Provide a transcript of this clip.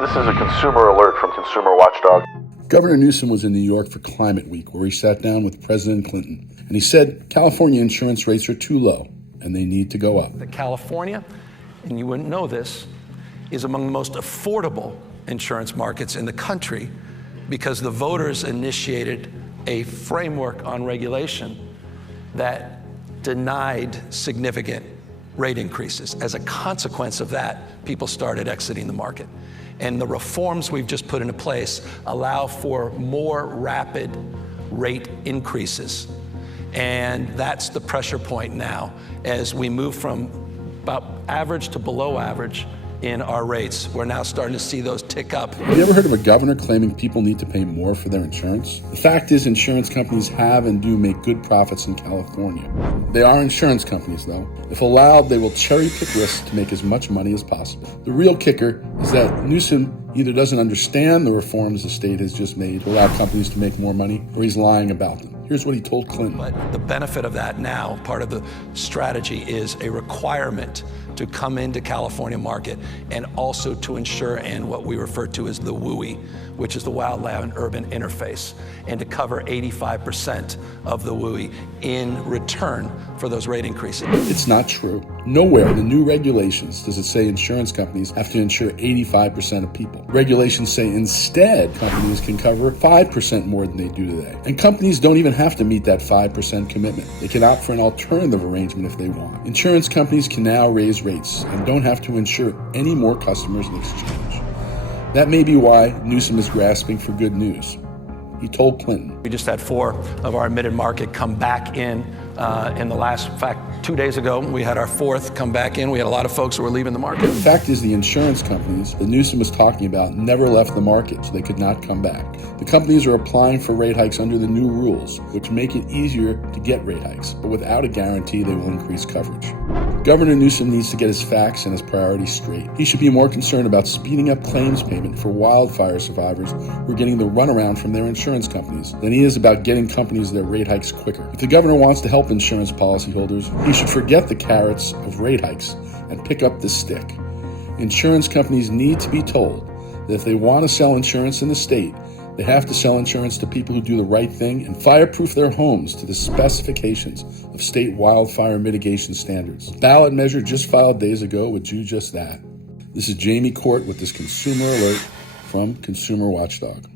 This is a consumer alert from Consumer Watchdog. Governor Newsom was in New York for Climate Week, where he sat down with President Clinton. And he said California insurance rates are too low, and they need to go up. California, and you wouldn't know this, is among the most affordable insurance markets in the country because the voters initiated a framework on regulation that denied significant rate increases. As a consequence of that, people started exiting the market. And the reforms we've just put into place allow for more rapid rate increases. And that's the pressure point now as we move from about average to below average in our rates. We're now starting to see those tick up. Have you ever heard of a governor claiming people need to pay more for their insurance? The fact is, insurance companies have and do make good profits in California. They are insurance companies, though. If allowed, they will cherry-pick risks to make as much money as possible. The real kicker is that Newsom either doesn't understand the reforms the state has just made to allow companies to make more money, or he's lying about them. Here's what he told Clinton. But the benefit of that now, part of the strategy, is a requirement to come into California market and also to insure in what we refer to as the WUI, which is the wildland urban interface, and to cover 85% of the WUI in return for those rate increases. It's not true. Nowhere in the new regulations does it say insurance companies have to insure 85% of people. Regulations say instead companies can cover 5% more than they do today. And companies don't even have to meet that 5% commitment. They can opt for an alternative arrangement if they want. Insurance companies can now raise rates and don't have to insure any more customers in exchange. That may be why Newsom is grasping for good news. He told Clinton. We just had 4 of our admitted market come back in the last, in fact, 2 days ago, we had our 4th come back in. We had a lot of folks who were leaving the market. The fact is, the insurance companies that Newsom was talking about never left the market, so they could not come back. The companies are applying for rate hikes under the new rules, which make it easier to get rate hikes, but without a guarantee they will increase coverage. Governor Newsom needs to get his facts and his priorities straight. He should be more concerned about speeding up claims payment for wildfire survivors who are getting the runaround from their insurance companies than he is about getting companies their rate hikes quicker. If the governor wants to help insurance policyholders, he should forget the carrots of rate hikes and pick up the stick. Insurance companies need to be told that if they want to sell insurance in the state, they have to sell insurance to people who do the right thing and fireproof their homes to the specifications of state wildfire mitigation standards. A ballot measure just filed days ago would do just that. This is Jamie Court with this consumer alert from Consumer Watchdog.